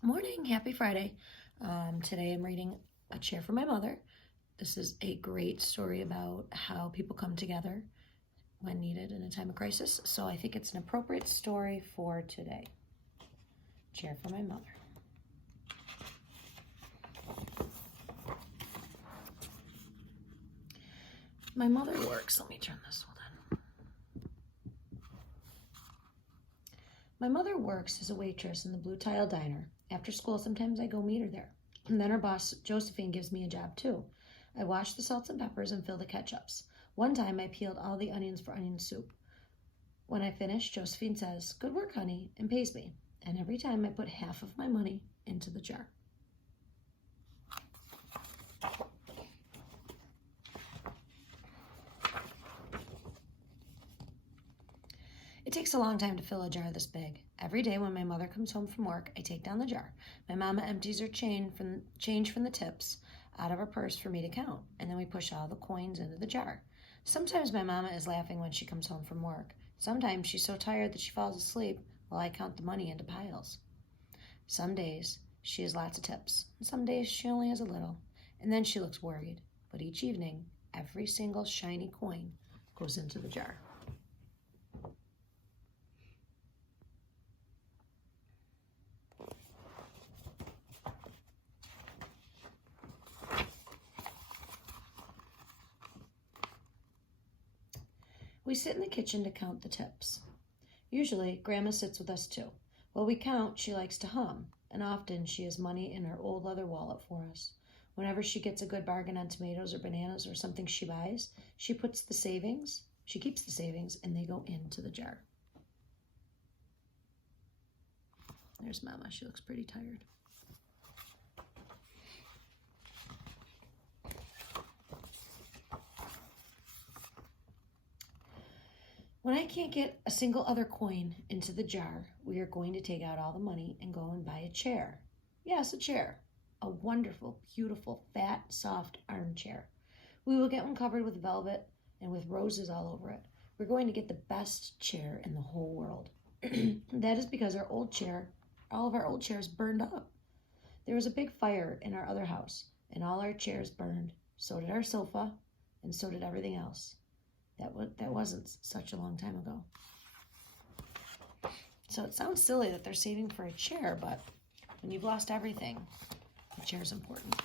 Morning, happy Friday. Today I'm reading A Chair for My Mother. This is a great story about how people come together when needed in a time of crisis. So I think it's an appropriate story for today. Chair for My Mother. My mother works. Let me turn this one on. My mother works as a waitress in the Blue Tile Diner. After school, sometimes I go meet her there. And then her boss, Josephine, gives me a job too. I wash the salts and peppers and fill the ketchups. One time I peeled all the onions for onion soup. When I finish, Josephine says, "Good work, honey," and pays me. And every time I put half of my money into the jar. It takes a long time to fill a jar this big. Every day when my mother comes home from work, I take down the jar. My mama empties her change from the tips out of her purse for me to count, and then we push all the coins into the jar. Sometimes my mama is laughing when she comes home from work. Sometimes she's so tired that she falls asleep while I count the money into piles. Some days she has lots of tips, and some days she only has a little, and then she looks worried. But each evening, every single shiny coin goes into the jar. We sit in the kitchen to count the tips. Usually, Grandma sits with us too. While we count, she likes to hum, and often she has money in her old leather wallet for us. Whenever she gets a good bargain on tomatoes or bananas or something she buys, she keeps the savings, and they go into the jar. There's Mama. She looks pretty tired. When I can't get a single other coin into the jar, we are going to take out all the money and go and buy a chair. Yes, a chair. A wonderful, beautiful, fat, soft armchair. We will get one covered with velvet and with roses all over it. We're going to get the best chair in the whole world. That is because all of our old chairs burned up. There was a big fire in our other house, and all our chairs burned. So did our sofa, and so did everything else. That wasn't such a long time ago. So it sounds silly that they're saving for a chair, but when you've lost everything, the chair's important.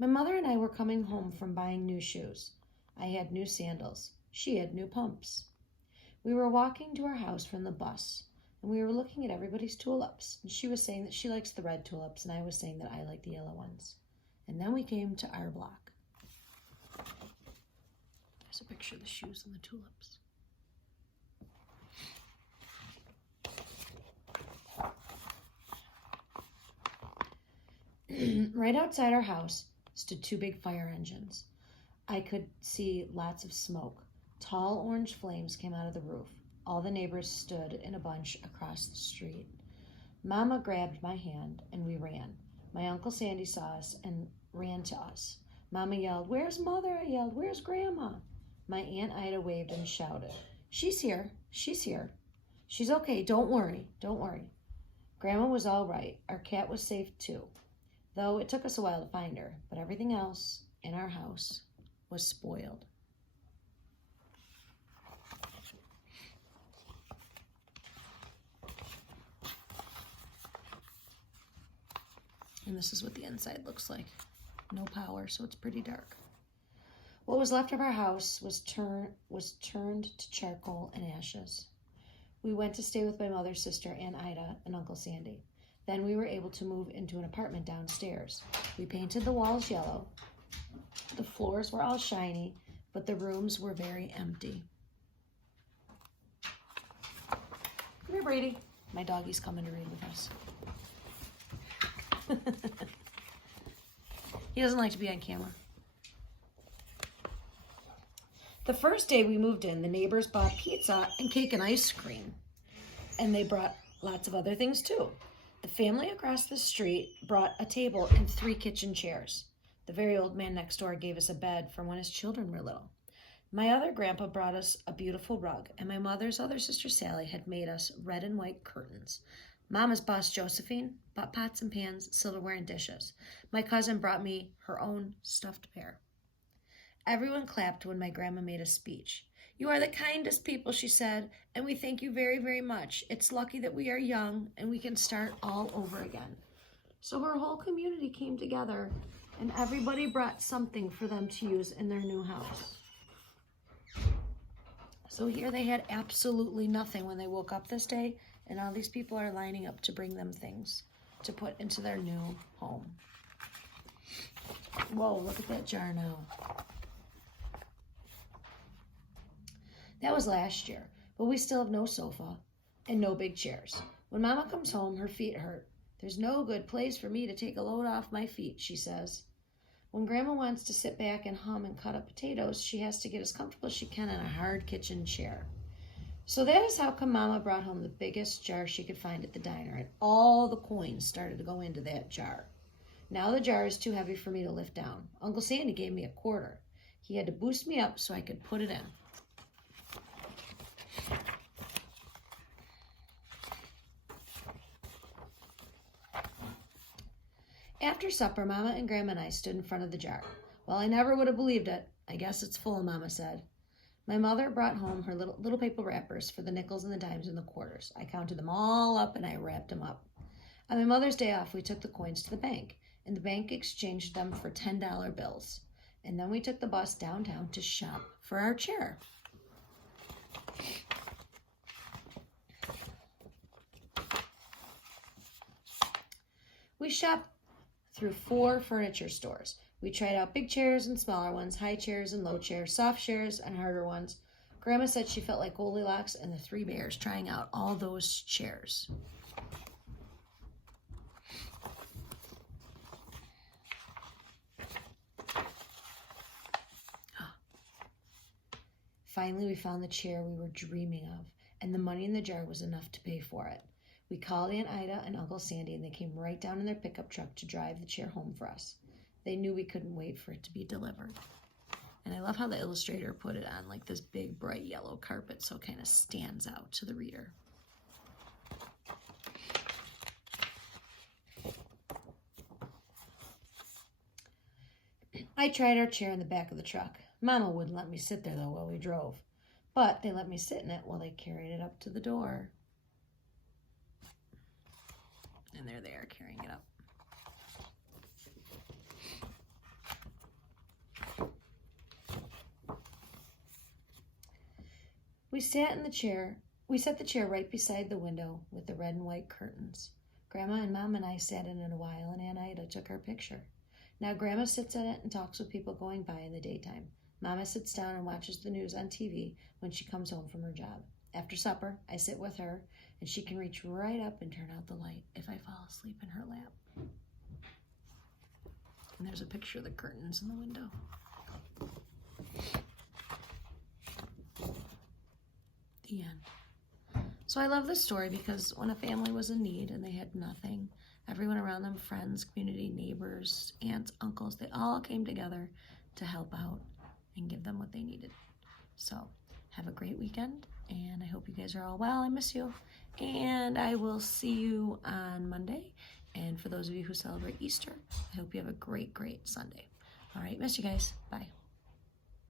My mother and I were coming home from buying new shoes. I had new sandals. She had new pumps. We were walking to our house from the bus, and we were looking at everybody's tulips. And she was saying that she likes the red tulips, and I was saying that I like the yellow ones. And then we came to our block. There's a picture of the shoes and the tulips. Right outside our house stood two big fire engines. I could see lots of smoke. Tall orange flames came out of the roof. All the neighbors stood in a bunch across the street. Mama grabbed my hand and we ran. My Uncle Sandy saw us and ran to us. Mama yelled, "Where's Mother?" I yelled, "Where's Grandma?" My Aunt Ida waved and shouted, "She's here, she's here. She's okay, don't worry, don't worry." Grandma was all right. Our cat was safe too, though it took us a while to find her, but everything else in our house was spoiled. And this is what the inside looks like. No power, so it's pretty dark. What was left of our house was turned to charcoal and ashes. We went to stay with my mother's sister, Aunt Ida, and Uncle Sandy. Then we were able to move into an apartment downstairs. We painted the walls yellow. The floors were all shiny, but the rooms were very empty. Come here, Brady. My doggy's coming to read with us. He doesn't like to be on camera. The first day we moved in, the neighbors bought pizza and cake and ice cream. And they brought lots of other things too. The family across the street brought a table and 3 kitchen chairs. The very old man next door gave us a bed from when his children were little. My other grandpa brought us a beautiful rug, and my mother's other sister Sally had made us red and white curtains. Mama's boss, Josephine, bought pots and pans, silverware, and dishes. My cousin brought me her own stuffed bear. Everyone clapped when my grandma made a speech. "You are the kindest people," she said, "and we thank you very, very much. It's lucky that we are young and we can start all over again." So her whole community came together and everybody brought something for them to use in their new house. So here they had absolutely nothing when they woke up this day, and all these people are lining up to bring them things to put into their new home. Whoa, look at that jar now. That was last year, but we still have no sofa and no big chairs. When Mama comes home, her feet hurt. "There's no good place for me to take a load off my feet," she says. When Grandma wants to sit back and hum and cut up potatoes, she has to get as comfortable as she can in a hard kitchen chair. So that is how come Mama brought home the biggest jar she could find at the diner, and all the coins started to go into that jar. Now the jar is too heavy for me to lift down. Uncle Sandy gave me a quarter. He had to boost me up so I could put it in. After supper, Mama and Grandma and I stood in front of the jar. "Well, I never would have believed it. I guess it's full," Mama said. My mother brought home her little paper wrappers for the nickels and the dimes and the quarters. I counted them all up and I wrapped them up. On my mother's day off, we took the coins to the bank, and the bank exchanged them for $10 bills. And then we took the bus downtown to shop for our chair. We shopped through 4 furniture stores. We tried out big chairs and smaller ones, high chairs and low chairs, soft chairs and harder ones. Grandma said she felt like Goldilocks and the 3 bears trying out all those chairs. Finally, we found the chair we were dreaming of, and the money in the jar was enough to pay for it. We called Aunt Ida and Uncle Sandy, and they came right down in their pickup truck to drive the chair home for us. They knew we couldn't wait for it to be delivered. And I love how the illustrator put it on like this big, bright yellow carpet so it kind of stands out to the reader. I tried our chair in the back of the truck. Mama wouldn't let me sit there, though, while we drove. But they let me sit in it while they carried it up to the door. And there they are carrying it up. We set the chair right beside the window with the red and white curtains. Grandma and Mom and I sat in it a while, and Aunt Ida took our picture. Now Grandma sits in it and talks with people going by in the daytime. Mama sits down and watches the news on TV when she comes home from her job. After supper, I sit with her, and she can reach right up and turn out the light if I fall asleep in her lap. And there's a picture of the curtains in the window. The end. So I love this story because when a family was in need and they had nothing, everyone around them, friends, community, neighbors, aunts, uncles, they all came together to help out and give them what they needed. So have a great weekend, and I hope you guys are all well. I miss you, and I will see you on Monday. And for those of you who celebrate Easter, I hope you have a great, great Sunday. All right, miss you guys. Bye.